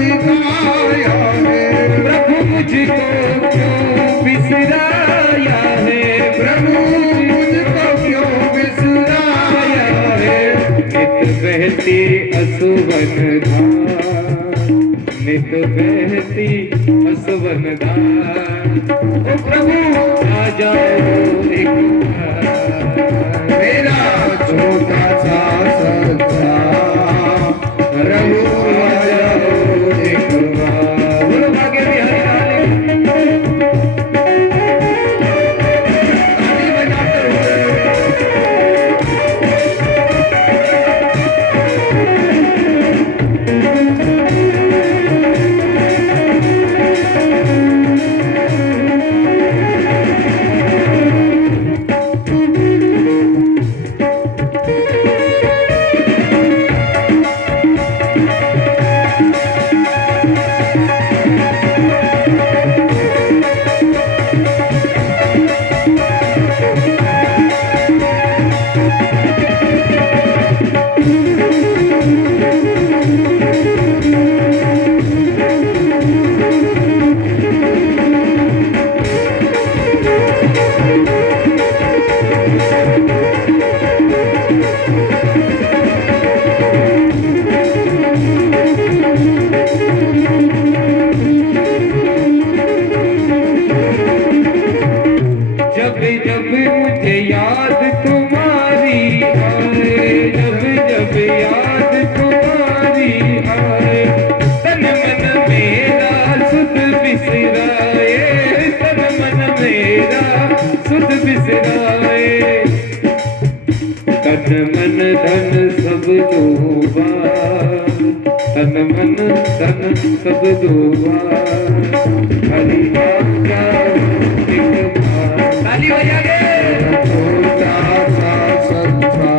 सिखाया है। प्रभु मुझको क्यों बिसराया है, प्रभु मुझको क्यों बिसराया है। नित बहती असुवन धार, नित बहती असुवन धार। ओ प्रभु आ जाओ एक बार, मेरा छोटा सा सच्चा प्रभु आ जाओ एक बार। बोलो भाग्य बिहारी लाल ताली बजाते हुए। जब जब मुझे याद तुम्हारी आए, जब जब याद तुम्हारी आए, तन मन मेरा सुध बिसराए, तन मन मेरा सुध बिसराए। तन मन धन सब डूबा, तन मन धन सब डूबा। हरि नाम जाओ एक बार, ताली बजा के। छोटा सा सच्चा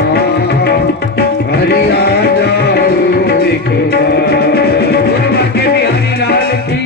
हरि आ जाओ एक बार। बोलो भाग्य बिहारी लाल की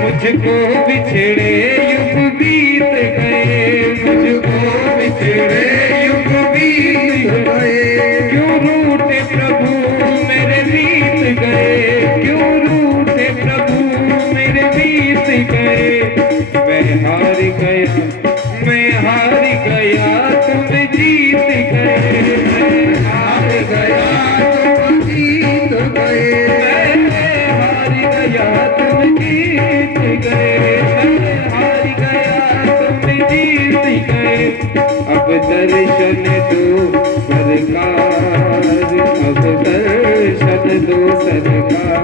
मुझको बिछड़े युग बीत गए, मुझको बिछड़े युग बीत गए। क्यों रूठे प्रभु मेरे बीत गए, क्यों रूठे प्रभु मेरे बीत गए। मैं हार गया, मैं हार गया, तुम जीत गए। मैं हार गया, तुम जीत गए। मैं हार गया, तुम जीत गए। मैं हार गया, तुम जीत गए। अब दर्शन दो सरकार, अब दर्शन दो सरकार।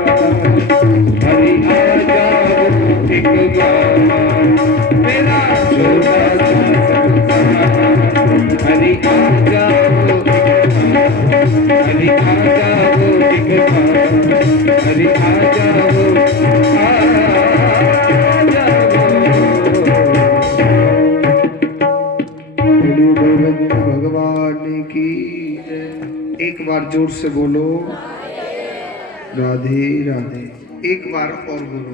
हरि आ जाओ एक बार, मेरा छोटा सा संसार। हरि आ जाओ एक बार, हरि आ जाओ एक बार, हरि आ जाओ, आ जाओ। बोलो गोविंद भगवान की जय। एक बार जोर से बोलो राधे राधे। एक बार और बोलो।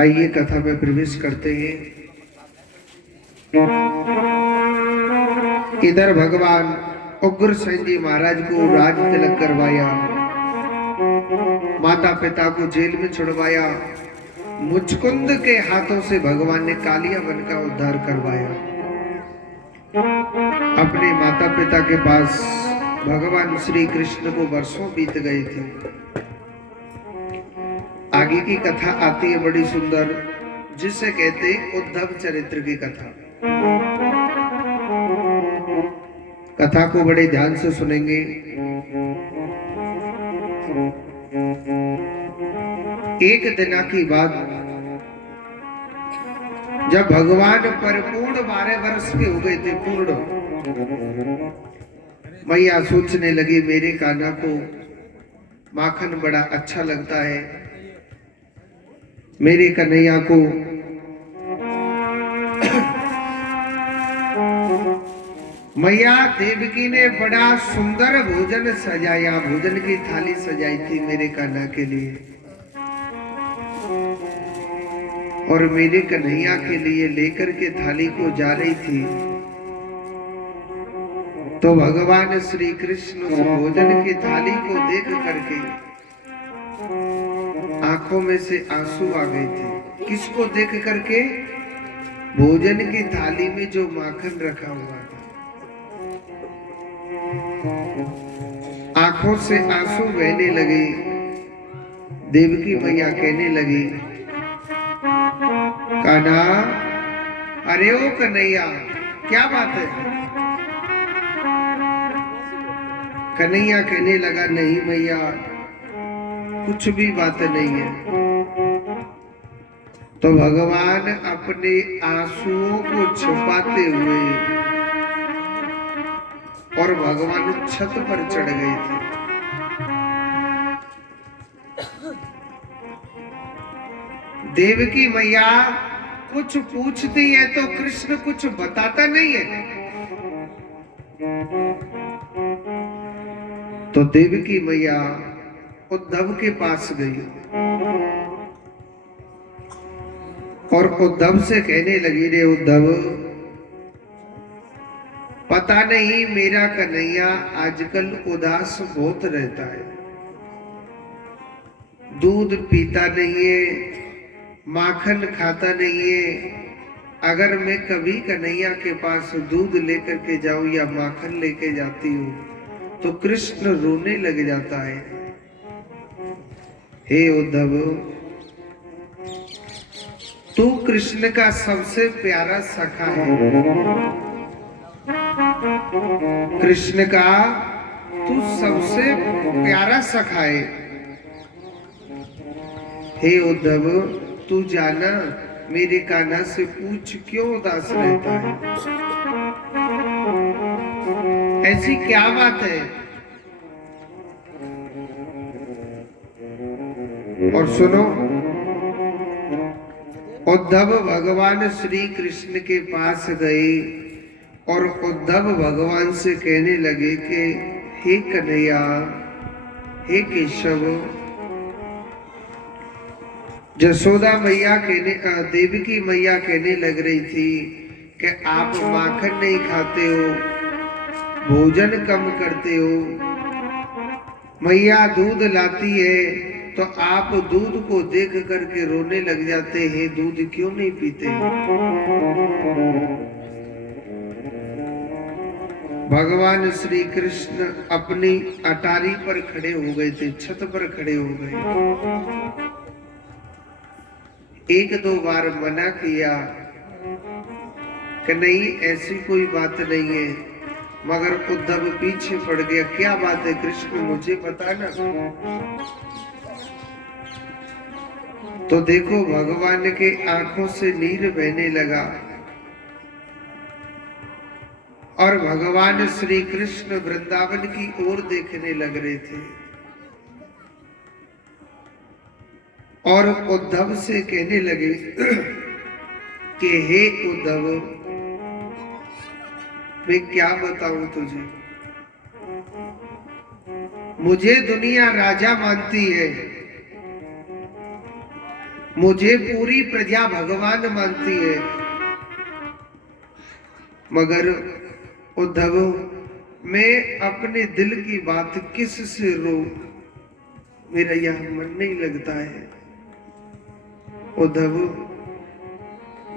आइए कथा में प्रवेश करते हैं। इधर भगवान उग्रसेन जी महाराज को राज तिलक करवाया, माता पिता को जेल में छुड़वाया, मुचकुंद के हाथों से भगवान ने कालिया वन का उद्धार करवाया। अपने माता पिता के पास भगवान श्री कृष्ण को वर्षों बीत गए थे। आगे की कथा आती है बड़ी सुंदर, जिसे कहते उद्धव चरित्र की कथा। कथा को बड़े ध्यान से सुनेंगे। एक दिन की बात, जब भगवान परिपूर्ण 12 वर्ष के हो गए थे, पूर्ण, मैया सोचने लगी मेरे कान्हा को माखन बड़ा अच्छा लगता है, मेरे कन्हैया को मैया देवकी ने बड़ा सुंदर भोजन सजाया, भोजन की थाली सजाई थी मेरे कान्हा के लिए, और मेरे कन्हैया के लिए लेकर के थाली को जा रही थी, तो भगवान श्री कृष्ण उस भोजन की थाली को देख करके आंखों में से आंसू आ गए थे। किसको देख करके? भोजन की थाली में जो माखन रखा हुआ था। आंखों से आंसू बहने लगे। देवकी मैया कहने लगी, कान्हा, अरे ओ कन्हैया, क्या बात है? कन्हैया कहने लगा, नहीं मैया, कुछ भी बात नहीं है। तो भगवान अपने आंसुओं को छुपाते हुए और भगवान छत पर चढ़ गए थे। देवकी मैया कुछ पूछती है तो कृष्ण कुछ बताता नहीं है। तो देवकी मैया उद्धव के पास गई और उद्धव से कहने लगी, रे उद्धव, पता नहीं मेरा कन्हैया आजकल उदास बहुत रहता है, दूध पीता नहीं है, माखन खाता नहीं है। अगर मैं कभी कन्हैया के पास दूध लेकर के जाऊं या माखन लेके जाती हूं तो कृष्ण रोने लग जाता है। हे उद्धव, तू कृष्ण का सबसे प्यारा सखा है, कृष्ण का तू सबसे प्यारा सखा है। हे उद्धव, तू जाना मेरे कान्हा से पूछ क्यों उदास रहता है, ऐसी क्या बात है? और सुनो, उद्धव भगवान श्री कृष्ण के पास गए और उद्धव भगवान से कहने लगे कि हे कन्हैया, हे केशव, जसोदा मैया कहने, देवकी मैया कहने लग रही थी कि आप माखन नहीं खाते हो, भोजन कम करते हो, मैया दूध लाती है तो आप दूध को देख करके रोने लग जाते हैं, दूध क्यों नहीं पीते? भगवान श्री कृष्ण अपनी अटारी पर खड़े हो गए थे, छत पर खड़े हो गए। एक दो बार मना किया कि नहीं, ऐसी कोई बात नहीं है, मगर उद्धव पीछे पड़ गया। क्या बात है कृष्ण, मुझे पता ना। तो देखो भगवान के आंखों से नीर बहने लगा और भगवान श्री कृष्ण वृंदावन की ओर देखने लग रहे थे और उद्धव से कहने लगे कि हे उद्धव, मैं क्या बताऊं तुझे, मुझे दुनिया राजा मानती है, मुझे पूरी प्रजा भगवान मानती है, मगर उद्धव, मैं अपने दिल की बात किस से रो, मेरा यह मन नहीं लगता है। उद्धव,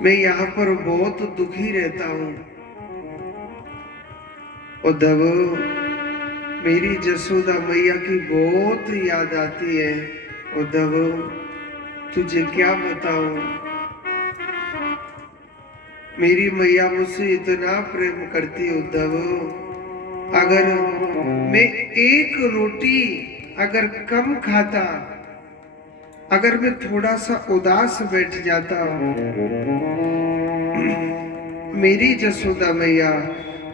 मैं यहाँ पर बहुत दुखी रहता हूँ। उद्धव, मेरी जसोदा मैया की बहुत याद आती है। उद्धव, तुझे क्या बताऊं, मेरी मैया मुझसे इतना प्रेम करती है। उद्धव, अगर मैं एक रोटी अगर कम खाता, अगर मैं थोड़ा सा उदास बैठ जाता, मेरी जसोदा मैया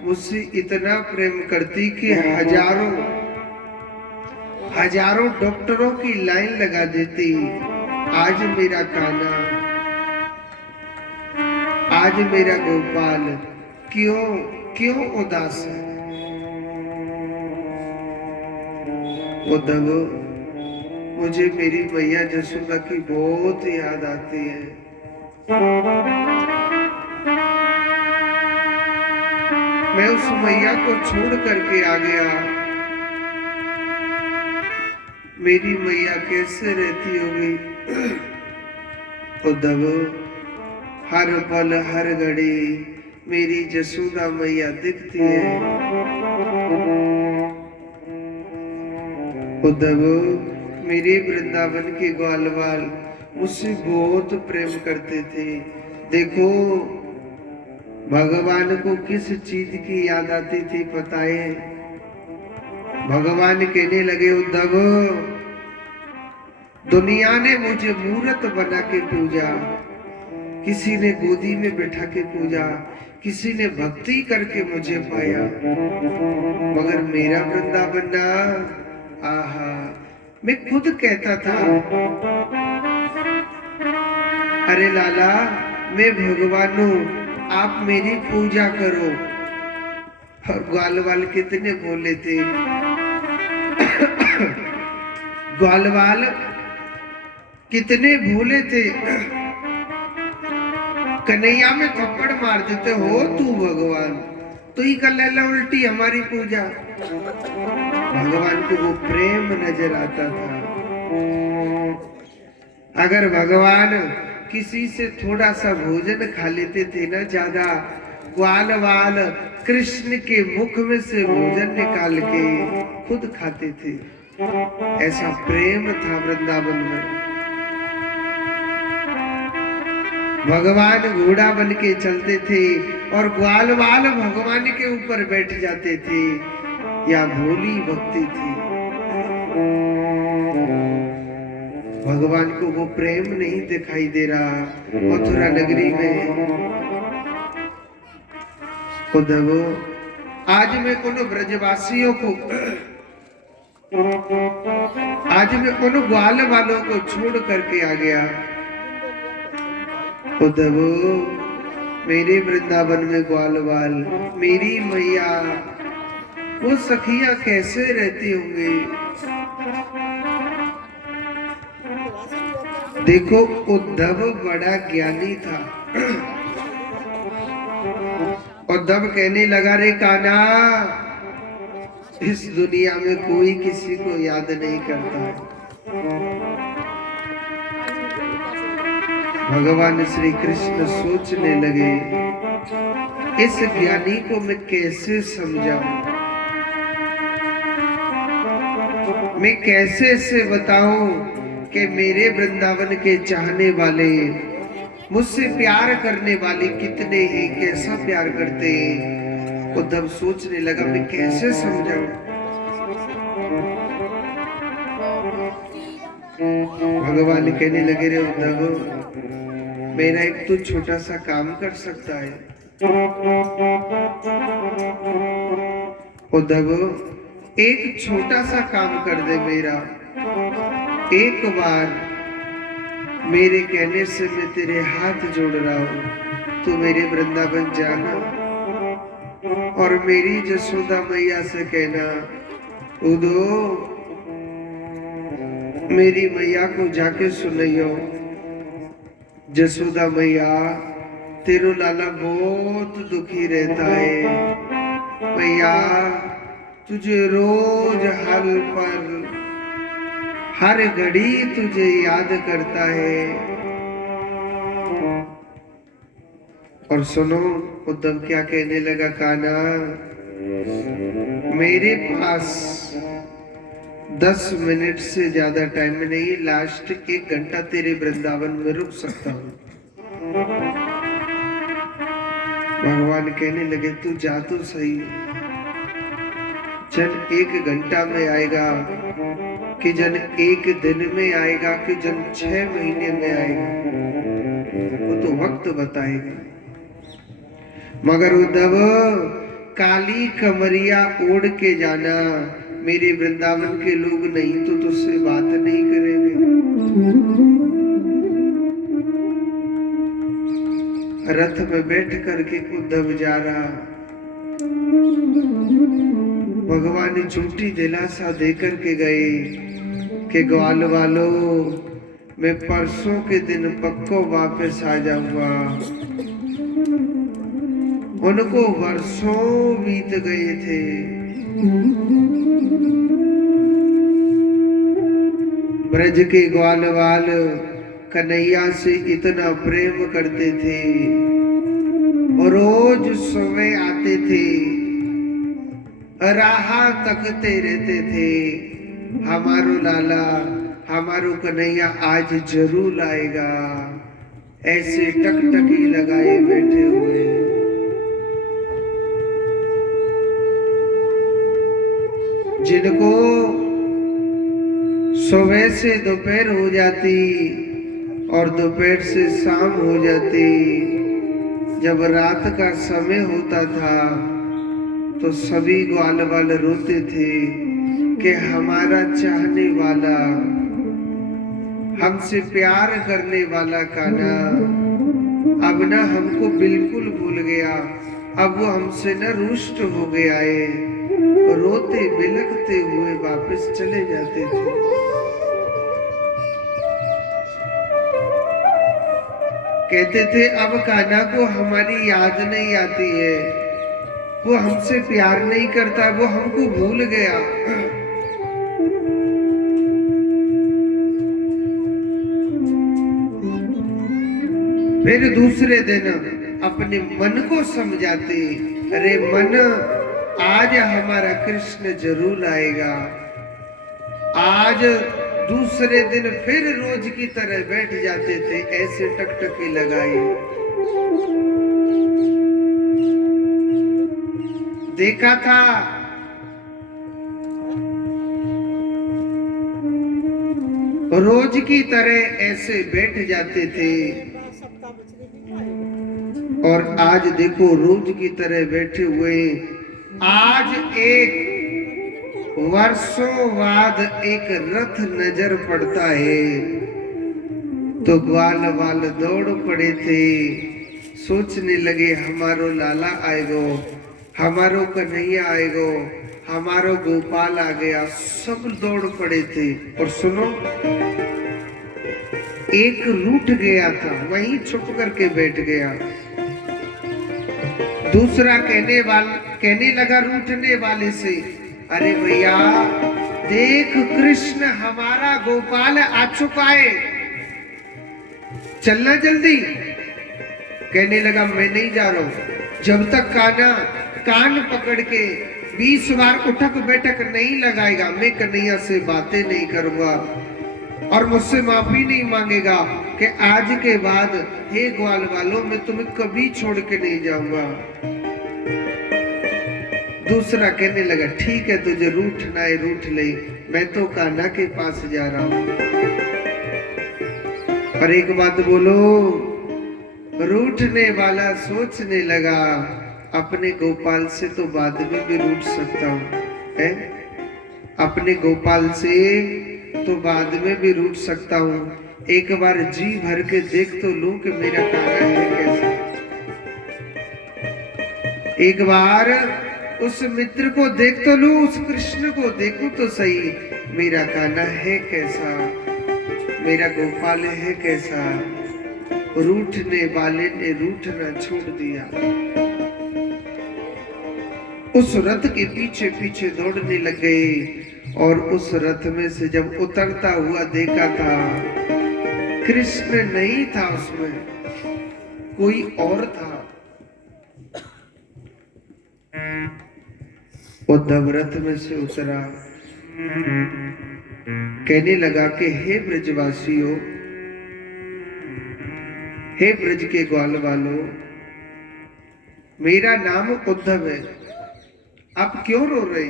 मुझसे इतना प्रेम करती कि हजारों हजारों डॉक्टरों की लाइन लगा देती। आज मेरा कान्हा, आज मेरा गोपाल क्यों क्यों उदास है। उद्धव, मुझे मेरी मैया जसोदा की बहुत याद आती है। मैं उस मैया को छोड़ करके आ गया। मेरी मैया कैसे रहती होगी। उद्धव, हर पल हर घड़ी मेरी जसोदा मैया दिखती है। उद्धव, मेरे वृंदावन के ग्वालवाल मुझसे बहुत प्रेम करते थे। देखो, भगवान को किस चीज की याद आती थी पता है? भगवान कहने लगे, उद्धव, दुनिया ने मुझे मूर्त बना के पूजा, किसी ने गोदी में बैठा के पूजा, किसी ने भक्ति करके मुझे पाया, मगर मेरा वृंदावन ना, आहा, मैं खुद कहता था, अरे लाला, मैं भगवान हूं, आप मेरी पूजा करो। और ग्वालवाल कितने बोले थे। ग्वालवाल कितने भोले थे। कन्हैया में थप्पड़ मार देते, हो तू भगवान, तो ही कर लेला उल्टी हमारी पूजा। भगवान को वो प्रेम नजर आता था। अगर भगवान किसी से थोड़ा सा भोजन खा लेते थे ना ज्यादा, ग्वालवाल कृष्ण के मुख में से भोजन निकाल के खुद खाते थे। ऐसा प्रेम था वृंदावन में। भगवान घोड़ा बन के चलते थे और ग्वालवाल भगवान के ऊपर बैठ जाते थे। या भोली भक्ति थी। भगवान को वो प्रेम नहीं दिखाई दे रहा मथुरा नगरी में। उद्धव, आज मैं उन ब्रजवासियों को, आज मैं उन ग्वाल वालों को छोड़ करके आ गया। उद्धव, मेरे वृंदावन में ग्वालवाल, मेरी मैया, वो सखियां कैसे रहती होंगी। देखो, उद्धव बड़ा ज्ञानी था। उद्धव कहने लगा, रे कान्हा, इस दुनिया में कोई किसी को याद नहीं करता है। भगवान श्री कृष्ण सोचने लगे, इस ज्ञानी को मैं कैसे समझाऊं, मैं कैसे इसे बताऊं कि मेरे वृंदावन के चाहने वाले, मुझसे प्यार करने वाले कितने हैं, कैसा प्यार करते हैं। उद्धव सोचने लगा, मैं कैसे समझाऊं। भगवान कहने लगे, रे उद्धव, मेरा एक तो छोटा सा काम कर सकता है। उद्धव, एक छोटा सा काम कर दे मेरा। एक बार मेरे कहने से मैं तेरे हाथ जोड़ रहा हूं, तू मेरे वृंदावन जाना और मेरी जसोदा मैया से कहना, उदो, मेरी मैया को जाके सुनियो, जसोदा मैया, तेरो लाला बहुत दुखी रहता है। मैया, तुझे रोज हल पर हर घड़ी तुझे याद करता है। और सुनो उद्धव क्या कहने लगा, कान्हा मेरे पास 10 मिनट से ज्यादा टाइम नहीं, लास्ट 1 घंटा तेरे वृंदावन में रुक सकता हूँ। भगवान कहने लगे तू जा तो सही, जन 1 घंटा में आएगा कि जन 1 दिन में आएगा कि जन 6 महीने में आएगा, वो तो वक्त बताएगा। मगर उद्धव काली कमरिया ओढ़ के जाना, मेरे वृंदावन के लोग नहीं तो तुझसे बात नहीं करेंगे। रथ में बैठ करके उद्धव जा रहा, भगवान ने झूठी दिलासा देकर के गए कि ग्वाल वालों मैं परसों के दिन पक्को वापस आ जाऊंगा। उनको वर्षों बीत गए थे। ब्रज के ग्वाल वाल कन्हैया से इतना प्रेम करते थे और रोज सुबह आते थे, राह तकते रहते थे, हमारो लाला हमारो कन्हैया आज जरूर आएगा। ऐसे टकटकी लगाए बैठे हुए। जिनको सुबह से दोपहर हो जाती और दोपहर से शाम हो जाती, जब रात का समय होता था तो सभी ग्वाल वाल रोते थे कि हमारा चाहने वाला, हमसे प्यार करने वाला कान्हा अब ना हमको बिल्कुल भूल गया, अब वो हमसे न रुष्ट हो गया है। रोते बिलखते हुए वापस चले जाते थे। कहते थे अब कान्हा को हमारी याद नहीं आती है, वो हमसे प्यार नहीं करता, वो हमको भूल गया। फिर दूसरे दिन अपने मन को समझाते, अरे मन आज हमारा कृष्ण जरूर आएगा। आज दूसरे दिन फिर रोज की तरह बैठ जाते थे, ऐसे टकटकी लगाए। देखा था रोज की तरह ऐसे बैठ जाते थे, और आज देखो रोज की तरह बैठे हुए। आज एक वर्षों बाद एक रथ नजर पड़ता है तो ग्वाल वाल दौड़ पड़े थे, सोचने लगे हमारो लाला आएगो, हमारो कन्हैया आएगो, हमारो गोपाल आ गया। सब दौड़ पड़े थे। और सुनो एक रूठ गया था, वहीं छुप करके बैठ गया। दूसरा कहने लगा रूठने वाले से, अरे भैया देख कृष्ण हमारा गोपाल आ चुका है, चलना जल्दी। कहने लगा मैं नहीं जा रहा हूं, जब तक कान्हा कान पकड़ के 20 बार उठक बैठक नहीं लगाएगा मैं कन्हैया से बातें नहीं करूंगा और मुझसे माफी नहीं मांगेगा कि आज के बाद हे ग्वाल वालों मैं तुम्हें कभी छोड़ के नहीं जाऊंगा। दूसरा कहने लगा ठीक है तुझे रूठना है रूठ ले, मैं तो कान्हा के पास जा रहा हूं। पर एक बात बोलो, रूठने वाला सोचने लगा अपने गोपाल से तो बाद में भी रूठ सकता हूं, है? अपने गोपाल से तो बाद में भी रूठ सकता हूं, एक बार जी भर के देख तो लूं कि मेरा कान्हा है कैसा। एक बार उस मित्र को देख तो लूं, उस कृष्ण को देखूं तो सही, मेरा कान्हा है कैसा, मेरा गोपाल है कैसा। रूठने वाले ने रूठना छोड़ दिया। उस रथ के पीछे पीछे दौड़ने लग गए और उस रथ में से जब उतरता हुआ देखा था, कृष्ण नहीं था उसमें, कोई और था। उद्धव रथ में से उतरा, कहने लगा कि हे ब्रजवासियों, हे ब्रज के ग्वाल वालों, मेरा नाम उद्धव है, आप क्यों रो रहे?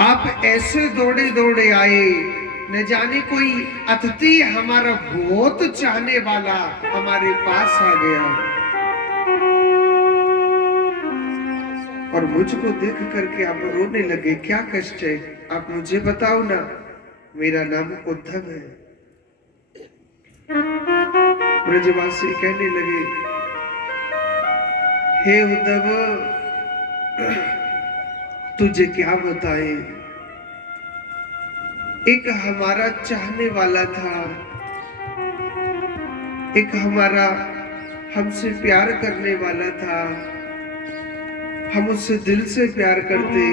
आप ऐसे दौड़े दौड़े आए, न जाने कोई अतिथि हमारा बहुत चाहने वाला हमारे पास आ गया और मुझको देख करके आप रोने लगे। क्या कष्ट है, आप मुझे बताओ ना। मेरा नाम उद्धव है। ब्रजवासी कहने लगे, हे उद्धव, तुझे क्या बताए, एक हमारा चाहने वाला था, एक हमारा हमसे प्यार करने वाला था, हम उससे दिल से प्यार करते,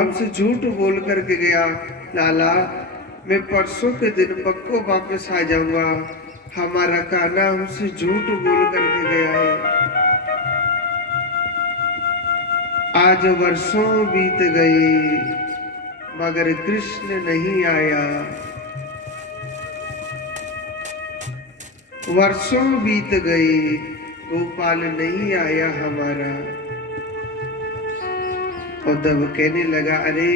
हमसे झूठ बोल करके गया, लाला मैं परसों के दिन पक्को वापस आ जाऊंगा। हमारा कान्हा हमसे झूठ बोल करके गया है। आज वर्षों बीत गए मगर कृष्ण नहीं आया। वर्षों बीत गए, गोपाल नहीं आया हमारा। उद्धव कहने लगा, अरे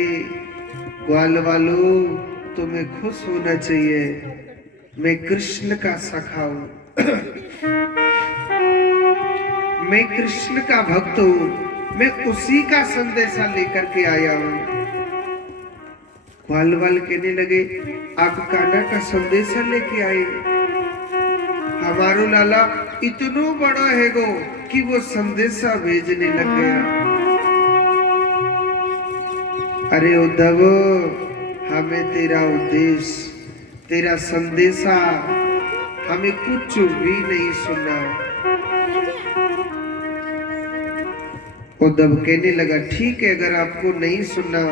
ग्वाल वालों, तुम्हें खुश होना चाहिए, मैं कृष्ण का सखा हूं, मैं कृष्ण का भक्त हूं, मैं उसी का संदेशा लेकर के आया हूं। ग्वाल वाल कहने लगे, आप कान्हा का संदेशा लेके आए? हमारो लाला इतनो बड़ा है गो कि वो संदेशा भेजने लग गया। अरे उद्धव, हमें तेरा उद्देश्य, तेरा संदेशा हमें कुछ भी नहीं सुना। उद्धव कहने लगा, ठीक है, अगर आपको नहीं सुना,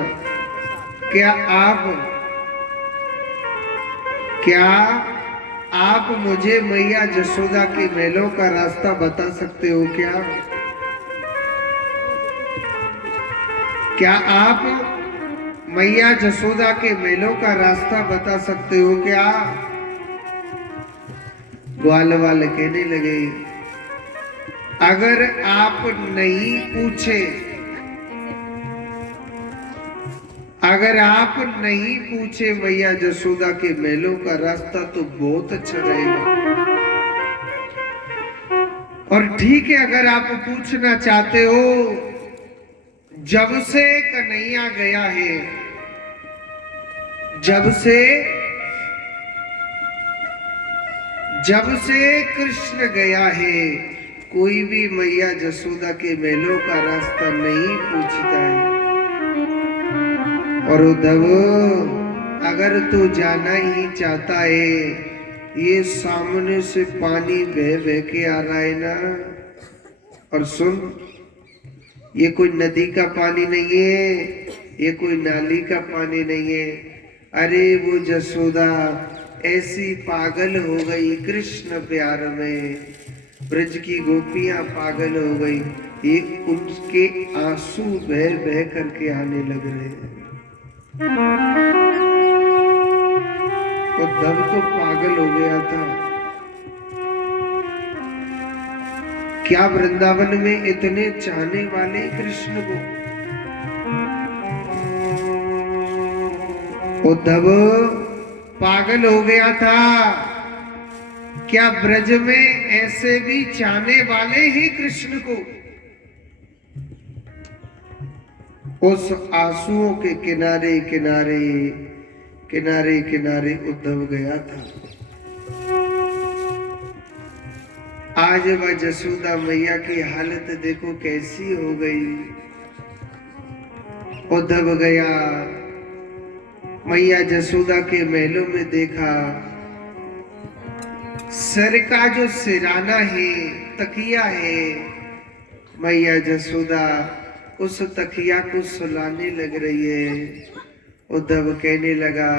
क्या आप मुझे मैया जसोदा के मेलों का रास्ता बता सकते हो क्या? क्या आप मैया जसोदा के मेलों का रास्ता बता सकते हो क्या? ग्वाल वाले कहने लगे, अगर आप नहीं पूछे, अगर आप नहीं पूछे मैया जसोदा के मेलों का रास्ता तो बहुत अच्छा रहेगा। और ठीक है, अगर आप पूछना चाहते हो, जब से कन्हैया गया है, जब से कृष्ण गया है, कोई भी मैया जसोदा के मेलों का रास्ता नहीं पूछता है। और उद्धव, अगर तू जाना ही चाहता है, ये सामने से पानी बह बह के आ रहा है ना, और सुन, ये कोई नदी का पानी नहीं है, ये कोई नाली का पानी नहीं है। अरे वो जसोदा ऐसी पागल हो गई कृष्ण प्यार में, ब्रज की गोपियां पागल हो गई, ये उनके आंसू बह बह करके आने लग रहे हैं। उद्धव तो पागल हो गया था। क्या वृंदावन में इतने चाहने वाले कृष्ण को? उद्धव पागल हो गया था। क्या ब्रज में ऐसे भी चाहने वाले ही कृष्ण को? उस आंसुओं के किनारे किनारे किनारे किनारे उद्धव गया था। आज वह जसोदा मैया की हालत देखो कैसी हो गई। उद्धव गया, मैया जसोदा के महलों में देखा, सर का जो सिराना है, तकिया है, मैया जसोदा उस तकिया को सुलाने लग रही है। उद्धव कहने लगा,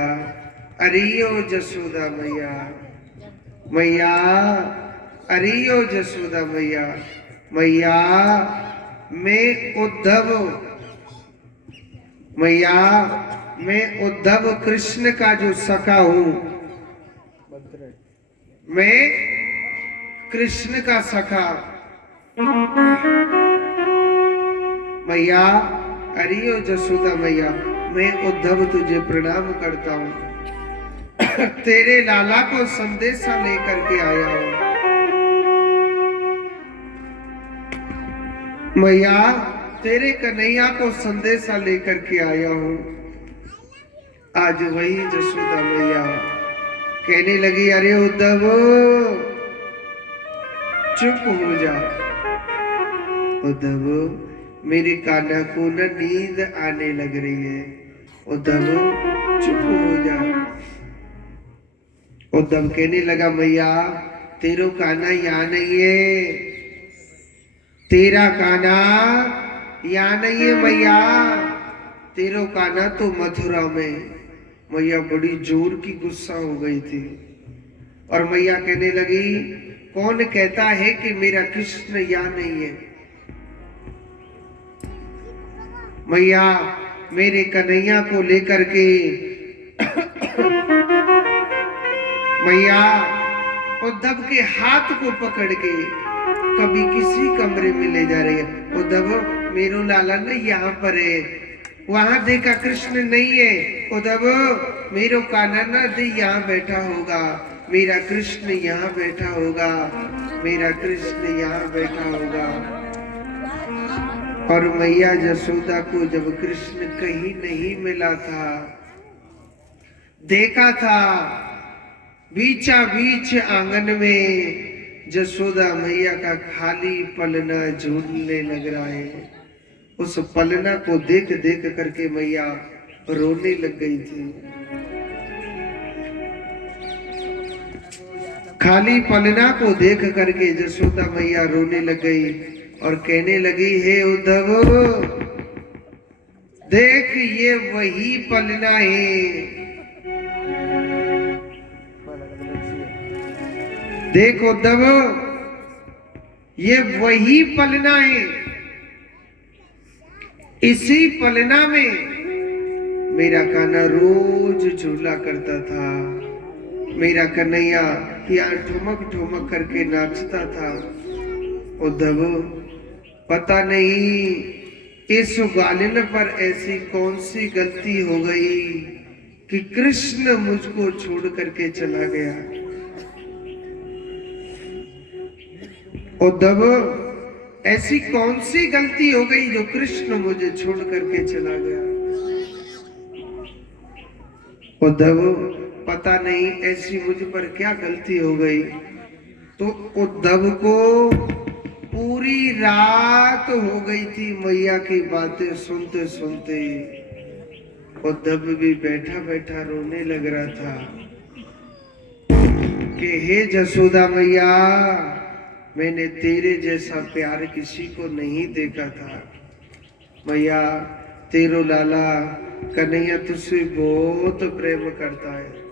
अरे ओ जसोदा मैया, मैया, अरे ओ जसोदा मैया, मैया मैं उद्धव, मैया मैं उद्धव कृष्ण का जो सखा हूं, मैं कृष्ण का सखा। मैया, अरे ओ जसोदा मैया, मैं उद्धव तुझे प्रणाम करता हूं। तेरे लाला को संदेशा लेकर के आया हूं। मैया, तेरे कन्हैया को संदेशा लेकर के आया हूं। आज वही जसोदा मैया कहने लगी, अरे उद्धव चुप हो जा। उद्धव, मेरे कान्हा को न नींद आने लग रही है। उद्धव चुप हो जा। उद्धव कहने लगा, मैया तेरो कान्हा यहाँ नहीं है, तेरा कान्हा यहाँ नहीं है मैया, तेरो कान्हा तो मथुरा में। मैया बड़ी जोर की गुस्सा हो गई थी और मैया कहने लगी, कौन कहता है कि मेरा कृष्ण यहाँ नहीं है? मैया मेरे कन्हैया को लेकर के मैया उद्धव के हाथ को पकड़ के कभी किसी कमरे में ले जा रही है। उद्धव मेरो लाला न यहाँ पर है, वहां देखा कृष्ण नहीं है। उद्धव मेरो कान्हा न यहाँ बैठा होगा, मेरा कृष्ण यहाँ बैठा होगा, मेरा कृष्ण यहाँ बैठा होगा। और मैया जसोदा को जब कृष्ण कहीं नहीं मिला था, देखा था बीचा बीच आंगन में जसोदा मैया का खाली पलना झूलने लग रहा है। उस पलना को देख देख करके मैया रोने लग गई थी। खाली पलना को देख करके जसोदा मैया रोने लग गई और कहने लगी, हे उद्धव देख ये वही पलना है, देख उद्धव ये वही पलना है। इसी पलना में मेरा कान्हा रोज झूला करता था, मेरा कन्हैया यहाँ ठुमक ठुमक करके नाचता था। उद्धव पता नहीं इस ग्वालिन पर ऐसी कौन सी गलती हो गई कि कृष्ण मुझको छोड़ करके चला गया। उद्धव ऐसी कौन सी गलती हो गई जो कृष्ण मुझे छोड़ करके चला गया। उद्धव पता नहीं ऐसी मुझ पर क्या गलती हो गई। तो उद्धव को पूरी रात हो गई थी मैया की बातें सुनते सुनते। उद्धव भी बैठा बैठा रोने लग रहा था कि हे जसोदा मैया, मैंने तेरे जैसा प्यार किसी को नहीं देखा था। मैया तेरो लाला कन्हैया तुझसे बहुत प्रेम करता है।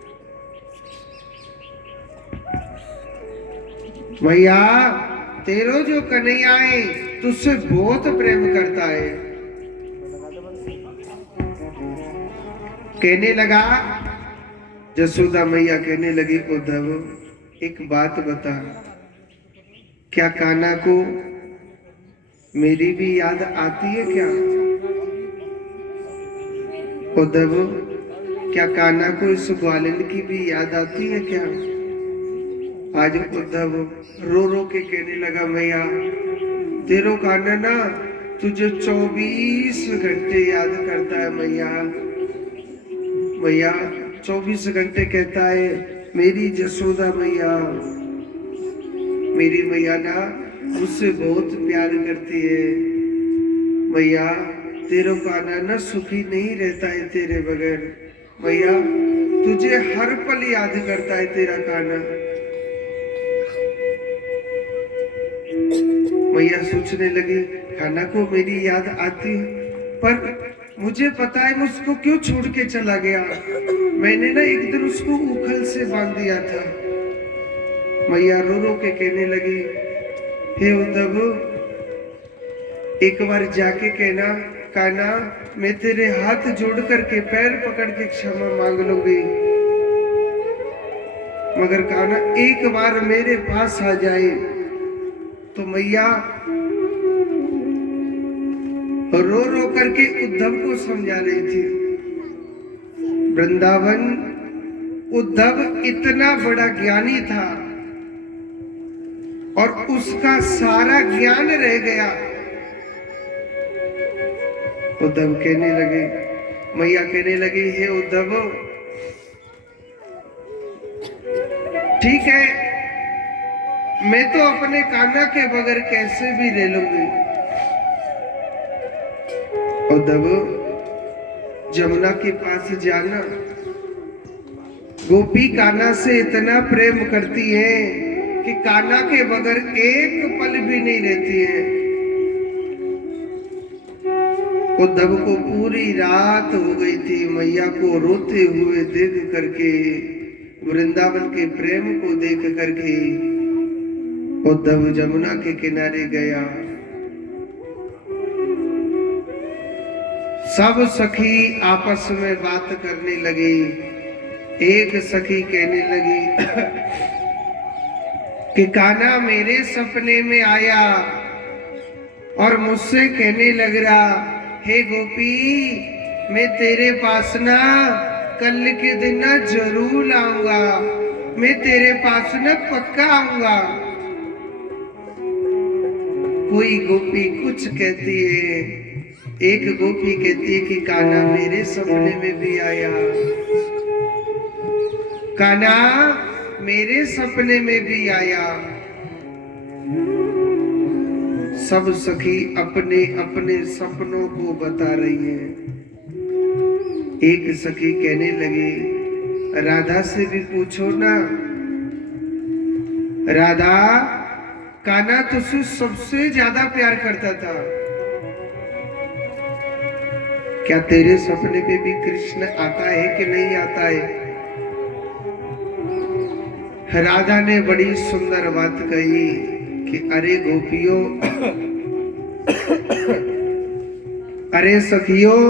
मैया तेरो जो कन्हैया है तुझसे बहुत प्रेम करता है। कहने लगा, जसोदा मैया कहने लगी, उद्धव एक बात बता, क्या कान्हा को मेरी भी याद आती है क्या? उद्धव क्या कान्हा को इस ग्वालिन की भी याद आती है क्या? आज उद्धव रो रो के कहने लगा, मैया तेरो कान्हा ना तुझे 24 घंटे याद करता है। मैया मैया 24 घंटे कहता है, मेरी जसोदा मैया, मेरी मैया ना मुझसे बहुत प्यार करती है। मैया तेरो कान्हा ना सुखी नहीं रहता है तेरे बगैर। मैया तुझे हर पल याद करता है तेरा कान्हा। मैया सोचने लगी कान्हा को मेरी याद आती है, पर मुझे पता है मैं उसको क्यों छोड़ के चला गया। मैंने ना एक दिन उसको उखल से बांध दिया था। मैया रो रो के कहने लगी हे उद्धव, एक बार जाके कहना कान्हा मैं तेरे हाथ जोड़ करके पैर पकड़ के क्षमा मांग लूंगी, मगर कान्हा एक बार मेरे पास आ जाए। तो मैया रो रो करके उद्धव को समझा रही थी। वृंदावन उद्धव इतना बड़ा ज्ञानी था और उसका सारा ज्ञान रह गया। उद्धव कहने लगे, मैया कहने लगी हे उद्धव, ठीक है मैं तो अपने कान्हा के बगैर कैसे भी रह लूंगी। उद्धव जमुना के पास जाना, गोपी कान्हा से इतना प्रेम करती है कि कान्हा के बगैर एक पल भी नहीं रहती है। उद्धव को पूरी रात हो गई थी मैया को रोते हुए देख करके, वृंदावन के प्रेम को देख करके उद्धव जमुना के किनारे गया। सब सखी आपस में बात करने लगी। एक सखी कहने लगी कि कान्हा मेरे सपने में आया और मुझसे कहने लग रहा हे गोपी मैं तेरे पास ना कल के दिन ना जरूर आऊंगा, मैं तेरे पास ना पक्का आऊंगा। कोई गोपी कुछ कहती है, एक गोपी कहती है कि कान्हा मेरे सपने में भी आया, कान्हा मेरे सपने में भी आया। सब सखी अपने अपने सपनों को बता रही हैं। एक सखी कहने लगी राधा से भी पूछो ना, राधा कान्हा तुझसे सबसे ज्यादा प्यार करता था, क्या तेरे सपने में भी कृष्ण आता है कि नहीं आता है। राधा ने बड़ी सुंदर बात कही कि अरे गोपियों, अरे सखियों,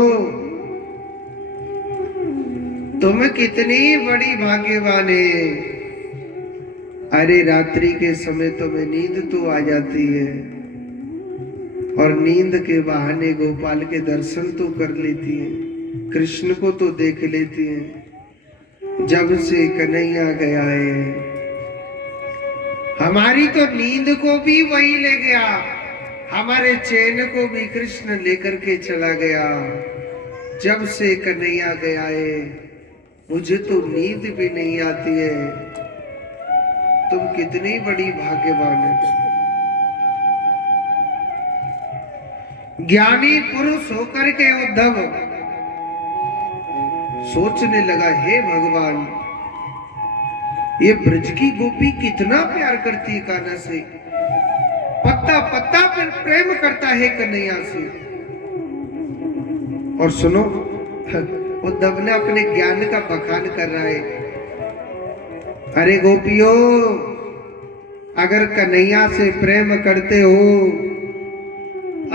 तुम कितनी बड़ी भाग्यवान है। अरे रात्रि के समय तुम्हें नींद तो आ जाती है और नींद के बहाने गोपाल के दर्शन तो कर लेती है, कृष्ण को तो देख लेती है। जब से कन्हैया गया है हमारी तो नींद को भी वही ले गया, हमारे चैन को भी कृष्ण लेकर के चला गया। जब से कन्हैया गया है मुझे तो नींद भी नहीं आती है। तुम कितनी बड़ी भाग्यवान है। ज्ञानी पुरुष होकर के उद्धव सोचने लगा हे भगवान, ये ब्रज की गोपी कितना प्यार करती है कान्हा से, पत्ता पत्ता पर प्रेम करता है कन्हैया से। और सुनो उद्धव ने अपने ज्ञान का बखान कर रहा है। अरे गोपियों, अगर कन्हैया से प्रेम करते हो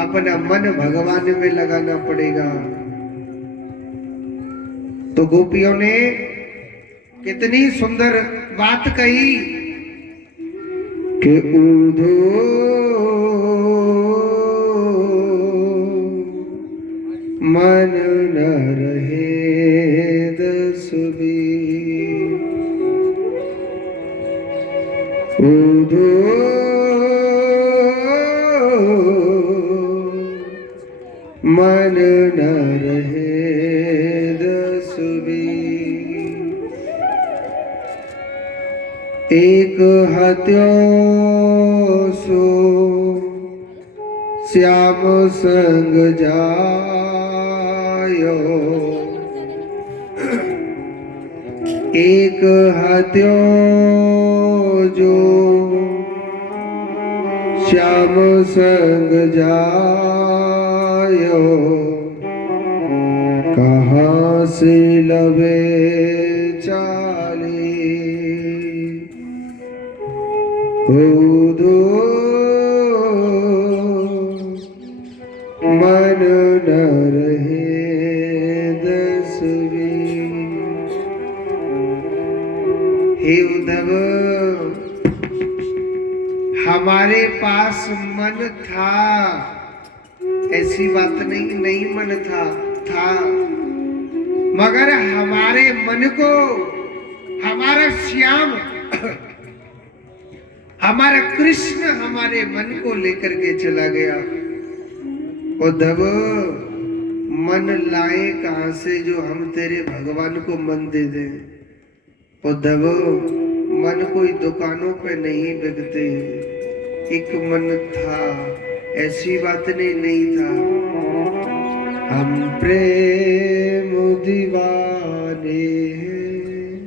अपना मन भगवान में लगाना पड़ेगा। तो गोपियों ने कितनी सुंदर बात कही कि ऊधो मन न रहे दसुबी, ऊधो मन न रहे दसुबी। एक हत्यो सो श्याम संग जायो, एक हत्यो जो श्याम संग जायो कहाँ से लवे चाली दो मन न रहे दसवीं। हे उद्धव, हमारे पास मन था, ऐसी बात नहीं मन था मगर हमारे मन को हमारा श्याम हमारा कृष्ण हमारे मन को लेकर के चला गया। उद्धव, मन लाए कहां से जो हम तेरे भगवान को मन दे दें। उद्धव, मन कोई दुकानों पे नहीं बिकते, एक मन था, ऐसी बात नहीं था। हम प्रेम दीवाने हैं,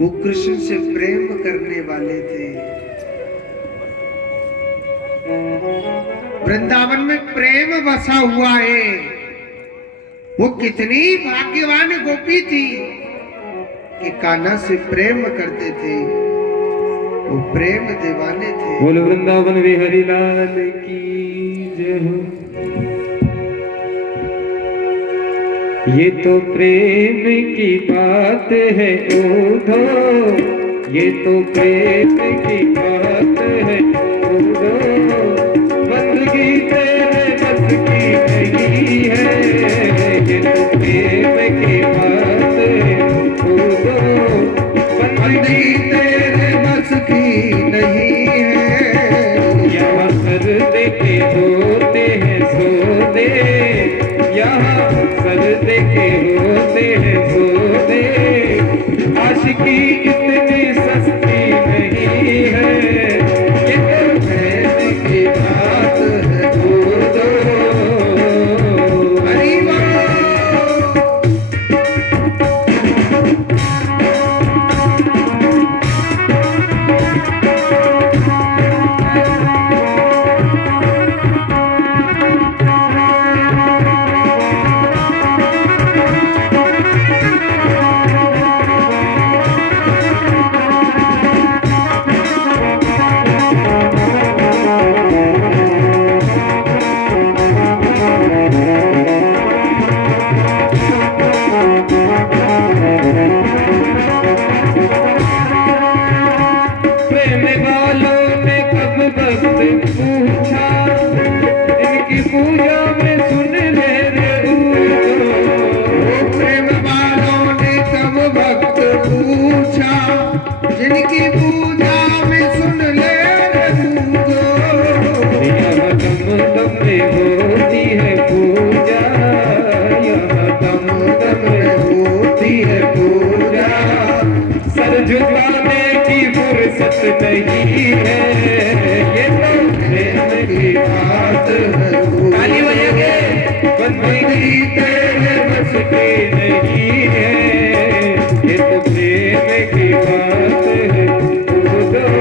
वो कृष्ण से प्रेम करने वाले थे। वृंदावन में प्रेम बसा हुआ है। वो कितनी भाग्यवान गोपी थी कि कान्हा से प्रेम करते थे, वो प्रेम दीवाने थे। बोल वृंदावन बिहारी लाल की जय हो। ये तो प्रेम की बात है उद्धव, ये तो प्रेम की बात है उद्धव, बंदगी तेरे बस की नहीं है। ये तो प्रेम की बात है उद्धव, बंदगी तेरे बस की नहीं है। यहाँ सर देके होते हैं सोने, यहाँ सर देके होते हैं सोने, आशिकी इतनी सस्ती नहीं है। ये तो प्रेम की बात है उद्धव। हरि बोल। प्रेम वालों ने कब भक्त पूछा, इनकी पूजा में सुन ले रे उद्धव। प्रेम वालों ने कब भक्त पूछा, जिनकी पूजा में सुन ले रे उद्धव। यहाँ दम दम में होती है पूजा, यहाँ दम दम में होती है पूजा, सर झुकाने की फुर्सत नहीं है। ये तो प्रेम की बात है। ताली बजाओगे? बंदगी तेरे बस की नहीं है। ये तो प्रेम की बात है उद्धव।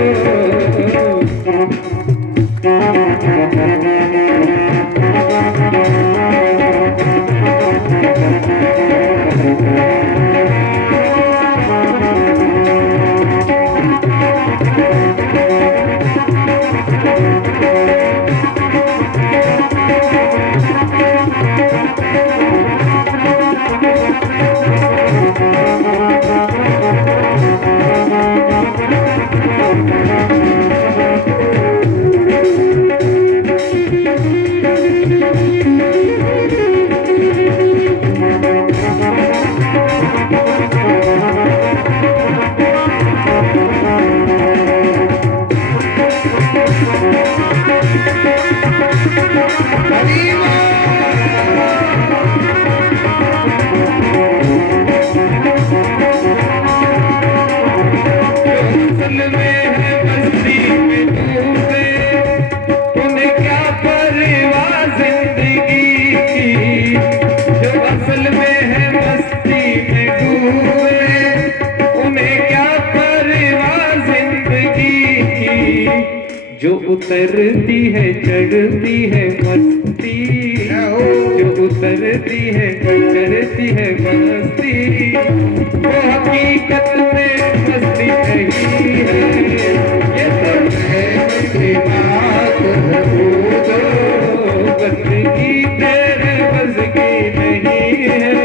उतरती है चढ़ती है मस्ती, जो उतरती है चढ़ती है मस्ती, वो हकीकत में मस्ती नहीं है। ये तो प्रेम की बात है पूजो, बंदगी तेरे बस की नहीं है।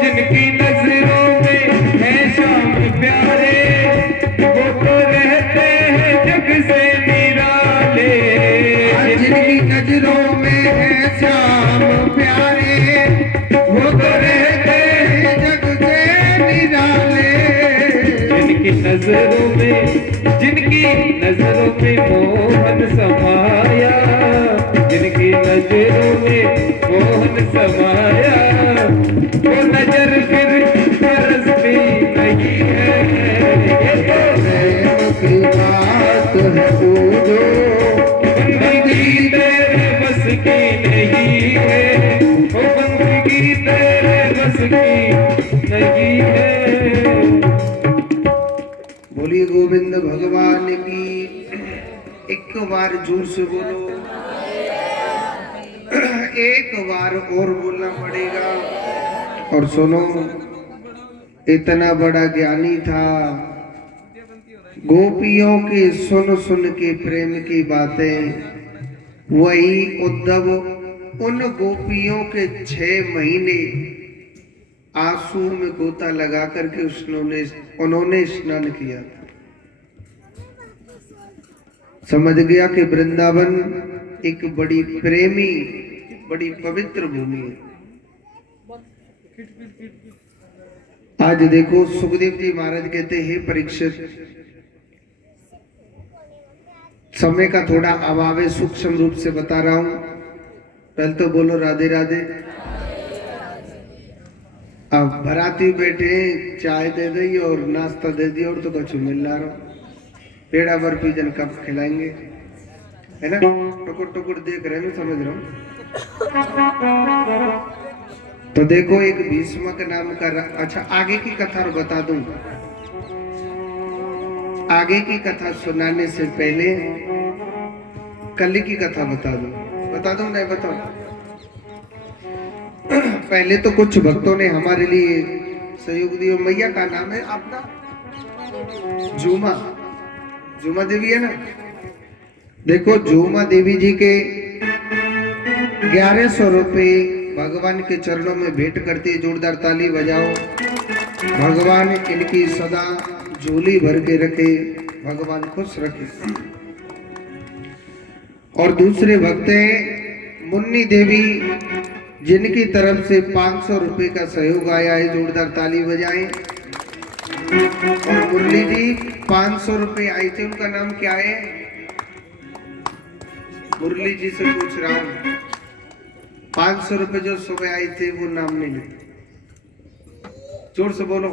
जिनकी नजरों में है शाम प्यारे, वो तो रहते हैं जग से निराले। जिनकी नजरों में है श्याम प्यारे, वो तो रहते हैं जग से निराले। जिनकी नजरों में मोहन समाया, जिनकी नजरों में मोहन समाया, वो नजर फिर बरसती नहीं है। ये तो प्रेम की बात है पूजो, बंदगी तेरे बस की नहीं है, वो बंदगी तेरे बस की नहीं है। बोलिए गोविंद भगवान की। एक बार जोर से बोलो, एक बार और बोलना पड़ेगा। और सुनो, इतना बड़ा ज्ञानी था, गोपियों के सुन सुन के प्रेम की बातें, वही उद्धव उन गोपियों के 6 महीने आंसू में गोता लगा करके उन्होंने स्नान किया। समझ गया कि वृंदावन एक बड़ी प्रेमी, बड़ी पवित्र भूमि है। आज देखो, सुखदेव जी महाराज कहते हैं, परीक्षित, समय का थोड़ा अभाव है, सूक्ष्म रूप से बता रहा हूं। पहले तो बोलो राधे राधे। अब भराती बैठे, चाय दे दी और नाश्ता दे दिया, और तो कुछ मिल रहा हो, पेड़ा बर्फी जन कब खिलाएंगे, है ना। टुकुर टुकुर देख रहे हैं, समझ रहा हूँ। तो देखो, एक भीष्मक नाम का अच्छा, आगे की कथा बता दूं। आगे की कथा सुनाने से पहले कल की कथा बता दूं। नहीं बताऊं? पहले तो कुछ भक्तों ने हमारे लिए सहयोग दिया। मैया का नाम है आपका झूमा देवी है ना। देखो, झूमा देवी जी के 1100 रुपए भगवान के चरणों में भेंट करती है। जोरदार ताली बजाओ। भगवान इनकी सदा झोली भर के रखे, भगवान खुश रखे। और दूसरे भक्त हैं मुन्नी देवी, जिनकी तरफ से 500 रुपए का सहयोग आया है। जोरदार ताली बजाएं। और मुरली जी 500 रुपए आए थे, उनका नाम क्या है? मुरली जी से पूछ रहा हूं, 500 रुपए जो सुबह आए थे, वो नाम नहीं ले। जोर से बोलो।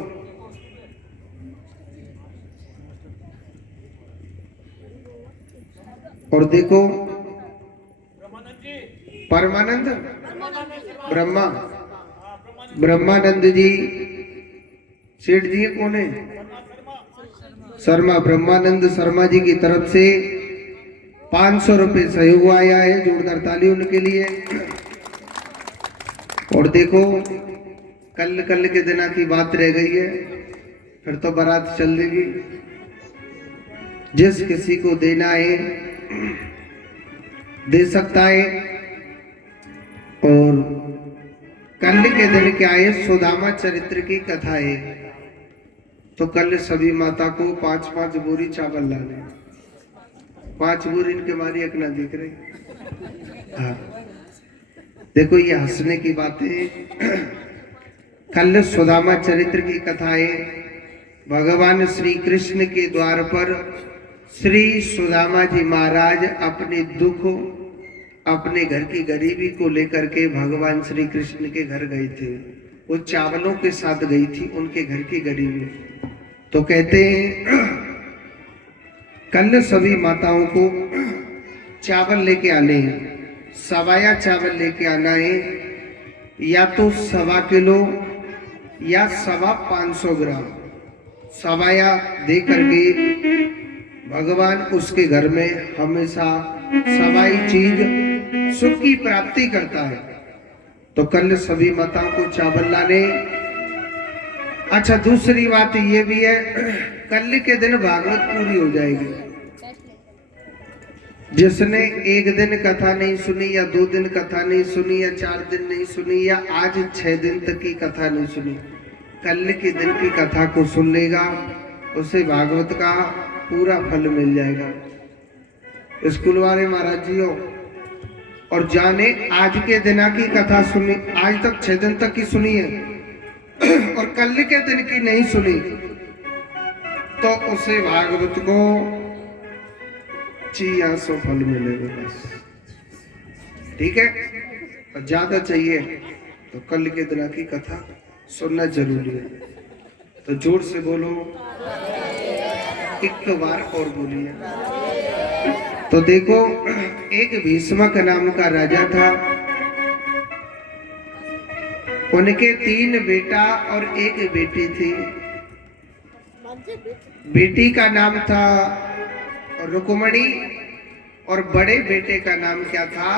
और देखो, परमानंद ब्रह्मानंद जी सेठ जी कौन है? शर्मा, ब्रह्मानंद शर्मा जी की तरफ से 500 रुपए सहयोग आया है। जोरदार ताली उनके लिए। और देखो, कल के दिना की बात रह गई है, फिर तो बारात चल देगी। जिस किसी को देना है दे सकता है। और कल के दिन क्या है? सुदामा चरित्र की कथा है। तो कल सभी माता को 5-5 बोरी चावल लाने। 5 बोरी इनके मारी एक ना दिख रही। हाँ देखो ये हंसने की बातें। कल सुदामा चरित्र की कथाएं। भगवान श्री कृष्ण के द्वार पर श्री सुदामा जी महाराज अपने दुख, अपने घर की गरीबी को लेकर के भगवान श्री कृष्ण के घर गए थे। वो चावलों के साथ गई थी उनके घर की गरीबी। तो कहते हैं कल सभी माताओं को चावल लेके आने हैं। सवाया चावल लेके आना है, या तो 1.25 किलो या 550 ग्राम। सवाया दे करके भगवान उसके घर में हमेशा सवाई चीज सुख की प्राप्ति करता है। तो कल सभी माताओं को चावल लाने। अच्छा दूसरी बात ये भी है, कल के दिन भागवत पूरी हो जाएगी। जिसने एक दिन कथा नहीं सुनी या 2 दिन कथा नहीं सुनी या 4 दिन नहीं सुनी या आज 6 दिन तक की कथा नहीं सुनी, कल के दिन की कथा को सुन लेगा, उसे भागवत का पूरा फल मिल जाएगा। स्कूल वाले महाराज जी हो, और जाने आज के दिन की कथा सुनी, आज तक 6 दिन तक की सुनी है और कल के दिन की नहीं सुनी, तो उसे भागवत को 600 फल मिलेगा बस। ठीक है, और ज्यादा चाहिए तो कल के दिन की कथा सुनना जरूरी है। तो जोर से बोलो, एक बार और बोलिए। तो देखो एक भीष्मक नाम का राजा था, उनके 3 बेटा और 1 बेटी थी। बेटी का नाम था रुक्मणी और बड़े बेटे का नाम क्या था?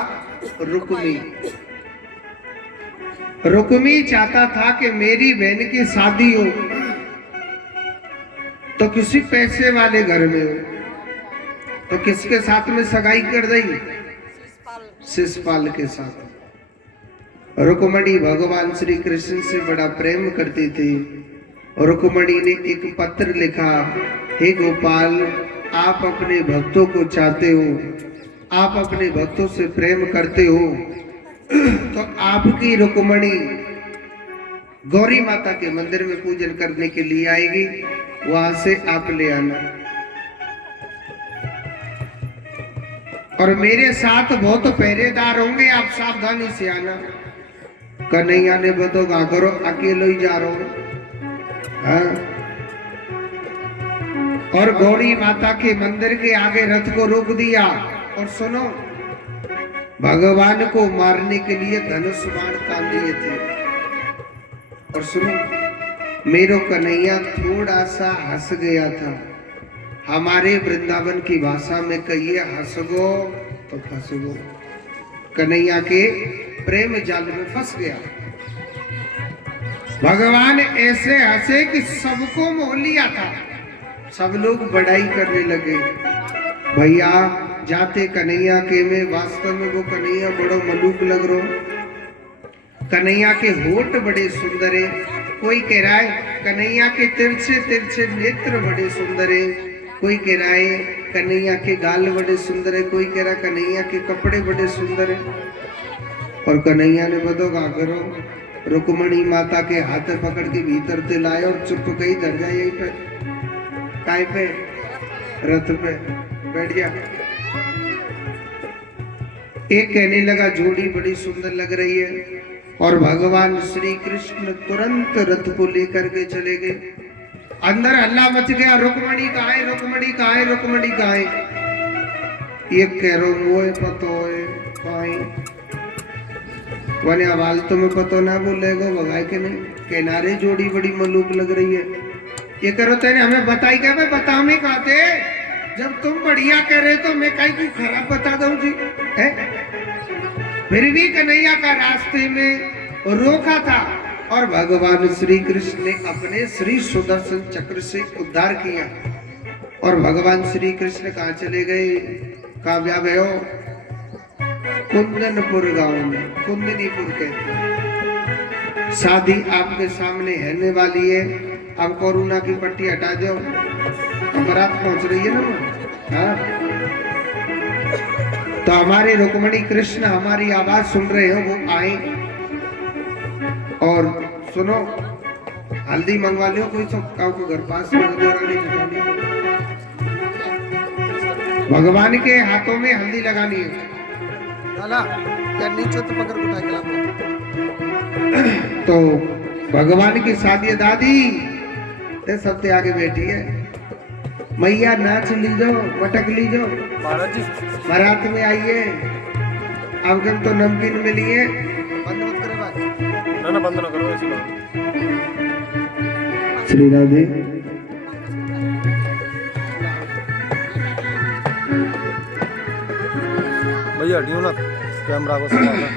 रुक्मी। रुक्मी चाहता था कि मेरी बहन की शादी हो तो किसी पैसे वाले घर में हो। तो किसके साथ में सगाई कर दी? शिशुपाल के साथ। रुक्मणी भगवान श्री कृष्ण से बड़ा प्रेम करती थी। रुक्मणी ने एक पत्र लिखा, हे गोपाल, आप अपने भक्तों को चाहते हो, आप अपने भक्तों से प्रेम करते हो, तो आपकी रुक्मणी गौरी माता के मंदिर में पूजन करने के लिए आएगी, वहां से आप ले आना। और मेरे साथ बहुत पहरेदार होंगे, आप सावधानी से आना। कन्हैया ने बताओ करो, अकेले ही जा रहा हूं। हाँ? और गौरी माता के मंदिर के आगे रथ को रोक दिया। और सुनो, भगवान को मारने के लिए धनुष बाण तान लिए थे। और सुनो, मेरो कन्हैया थोड़ा सा हंस गया था। हमारे वृंदावन की भाषा में कहिए, हंस गो तो फंस गो। कन्हैया के प्रेम जाल में फंस गया। भगवान ऐसे हंसे कि सबको मोह लिया था। सब लोग बड़ाई करने लगे, भैया जाते कन्हैया के में, वास्तव में वो कन्हैया बड़ो मलूक लग रहा। कन्हैया के होठ बड़े सुंदर है। कोई कह रहा है कन्हैया के तिरछे तिरछे नेत्र बड़े सुंदर है। कोई कह रहा है कन्हैया के गाल बड़े सुंदर है। कोई कह रहा है कन्हैया के कपड़े बड़े सुंदर है। और कन्हैया ने बताओ क्या करो, रुक्मणी माता के हाथ पकड़ के भीतर ते लाए और चुप कहीं धर जाए यहीं पे, काय पे, रथ पे बैठ जा। एक कहने लगा जोड़ी बड़ी सुंदर लग रही है, और भगवान श्री कृष्ण तुरंत रथ को लेकर के चले गए। अंदर हल्ला मच गया, रुक्मणी कहाँ है, रुक्मणी कहाँ है, रुक्मणी कहाँ है। एक कह रो वो है पतो है कहाँ है, वने आवाज तुम्हें पतो ना बोलेगो भगाए के नहीं। किनारे जोड़ी बड़ी मलूक लग रही है। ये करो तेने हमें बताई क्या? मैं बताओ नहीं कहते, जब तुम बढ़िया कह रहे तो मैं कहीं को खराब बता दूं जी है? फिर भी कन्हैया का रास्ते में रोका था, और भगवान श्री कृष्ण ने अपने श्री सुदर्शन चक्र से उद्धार किया। और भगवान श्री कृष्ण कहाँ चले गए? कहाँ ब्याह भयो? कुंदनपुर गांव में, कुंदनीपुर कहते हैं। शादी आपके सामने होने वाली है। अब कोरोना की पट्टी हटा दो, अब बारात पहुंच रही है ना। हाँ, तो हमारे रुक्मणी कृष्ण हमारी आवाज सुन रहे हो, वो आए और सुनो, हल्दी मंगवा लियो कोई सब को घर पास में भगवान के हाथों में हल्दी लगानी है। लाला यार नीचे तो पकड़ उठा के लाओ। तो भगवान की शादी दादी ते सबसे आगे बैठी है, मैया नाच लीजो, मटक लीजो, महाराज जी बारात में आइए। अब हम तो नमकीन मिलिए। बंद मत करे भाई। ना बंद ना करो ऐसे लो। श्री राधे। भैया हटियो ना, कैमरा को संभालना।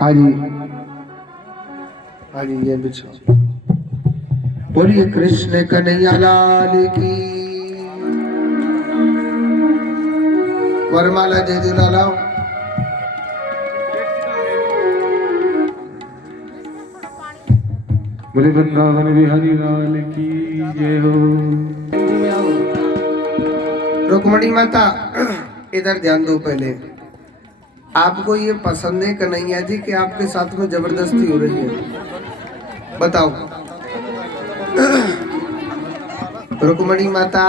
हाँ जी, हाँ जी, ये बिछो। बोलिए कृष्ण कन्हैया लाल की। वरमाला दे दो लाला। बोले वृंदावन बिहारी लाल की जय हो। रुक्मणी माता इधर ध्यान दो। पहले आपको ये पसंद है कन्हैया जी कि आपके साथ में जबरदस्ती हो रही है? बताओ रुक्मणी माता,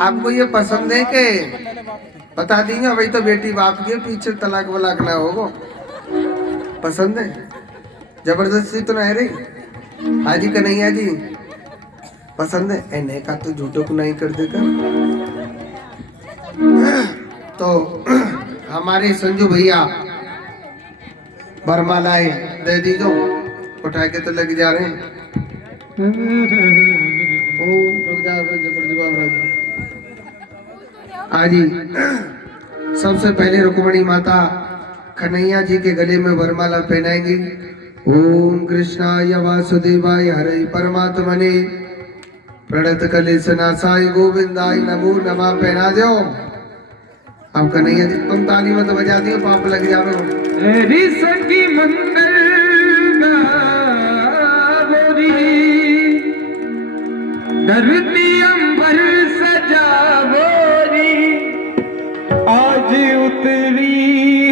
आपको ये पसंद है कि बता दीजिए भाई, तो बेटी बाप के पीछे तलाक वलाक ना होगो। पसंद है, जबरदस्ती तो नहीं रही। हाजी कन्हैया जी पसंद है, एने का तो झूठो को नहीं कर देगा। तो हमारे संजू भैया बरमालाएं दे दीजो, उठा के तो लग जा रहे हैं। आजी सबसे पहले रुक्मणी माता कन्हैया जी के गले में वरमाला पहनाएंगी। ओम कृष्णाय वासुदेवाय हरे परमात्मने प्रणत कलेश नासाय गोविंदाय नमो नमः पहना दो। अब कन्हैया जी तुम ताली मत बजा दियो, पाप लग जावे। हरि सखी मंगल गावोरी, धरती अंबर सजावोरी, आज उतरी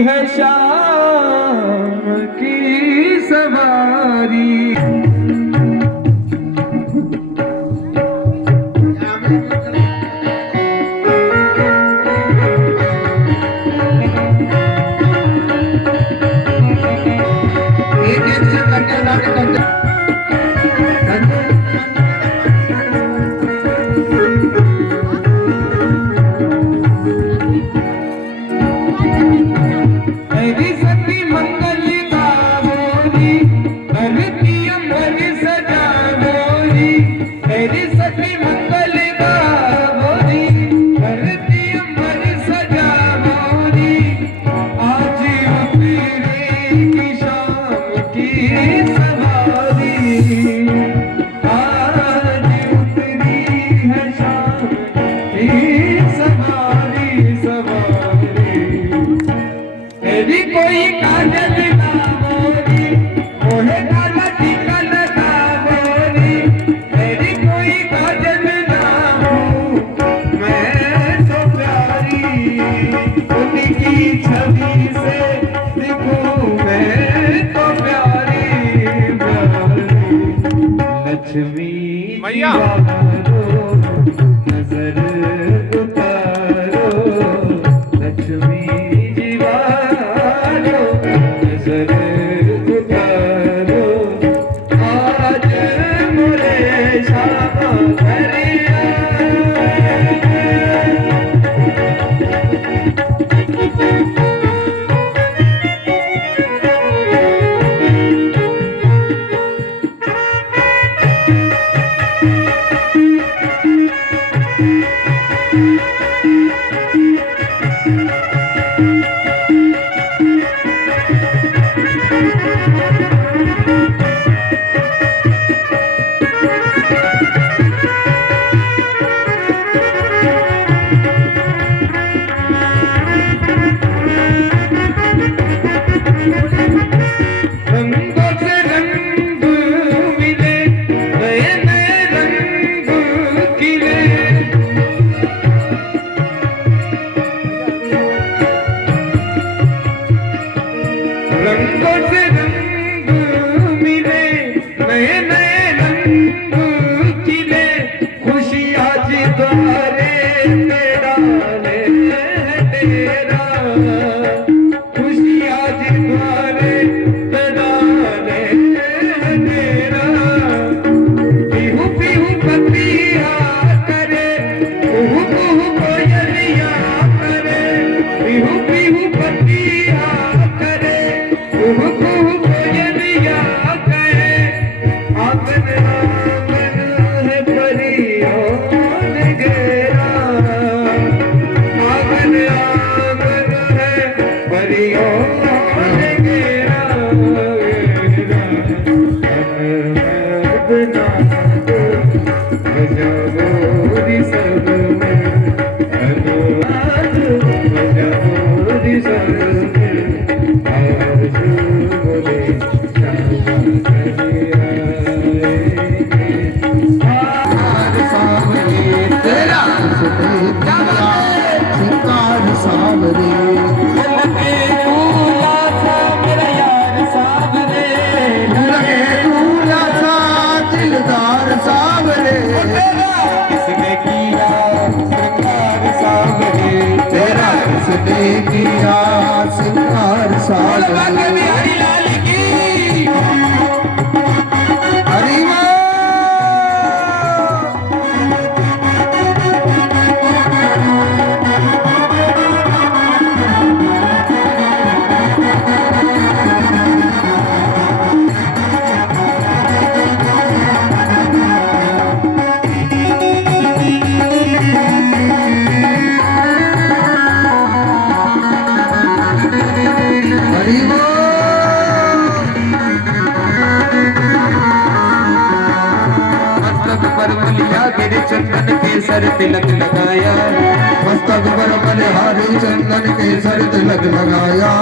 है शाम की सवारी। मैया नजर उतारो, लक्ष्मी जीवारो नजर उतारो, आज मोरे श्यामा करिया। फिर चंदन केसर तिलक लगाया, मस्तक पर बलिहारी चंदन केसर तिलक लगाया।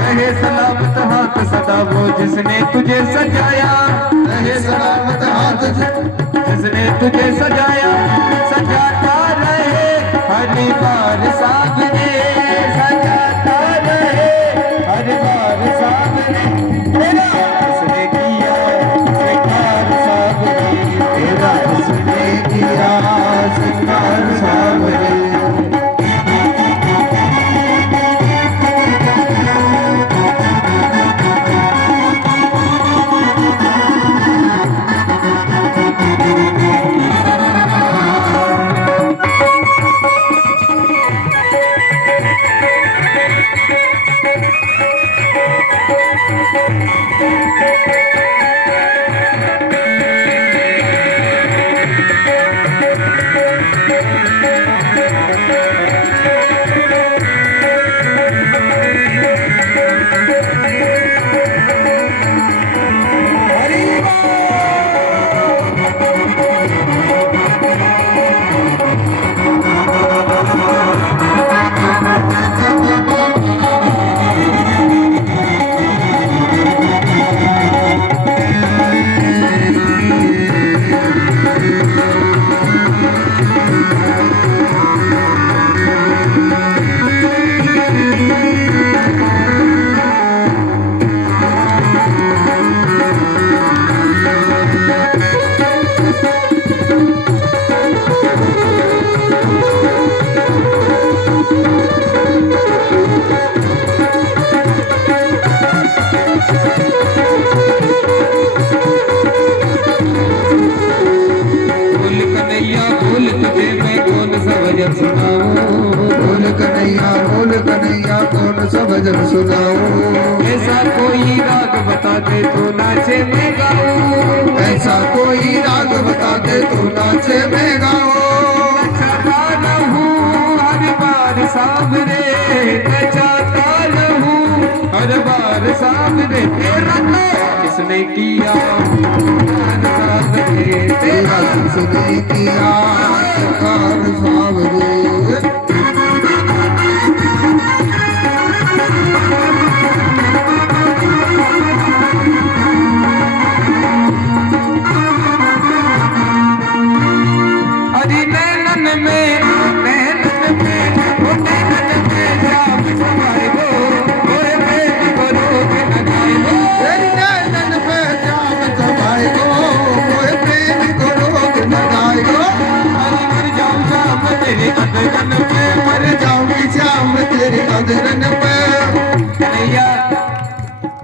रहे सलामत हाथ सदा वो जिसने तुझे सजाया, रहे सलामत हाथ जिसने तुझे सजाया, सजाता रहे हर बार सामने, सजाता रहे हर बार सामने तेरा, जिसने किया श्रृंगार सामने तेरा, जिसने किया श्रृंगार सावरे। कन्हैया कौन सा भजन सुनाऊं। ऐसा कोई राग बता दे तो नाचे मैं गाऊं, ऐसा कोई राग बता दे तो नाचे मैं गाऊं। चाहता रहूं हर बार सामने, मैं चाहता रहूं हर बार सामने तेरा, किसने किया तेरा, किसने किया श्रृंगार सावरे।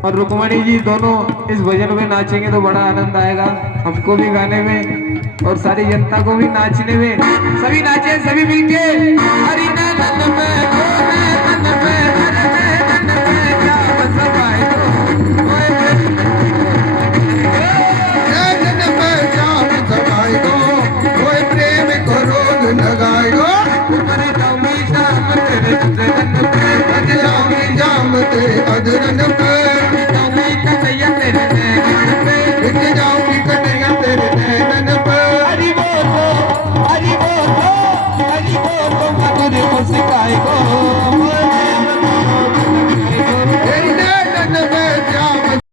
और रुक्मणी जी दोनों इस भजन में नाचेंगे तो बड़ा आनंद आएगा हमको भी गाने में और सारी जनता को भी नाचने में। सभी नाचे, सभी मिलके हरि नाम में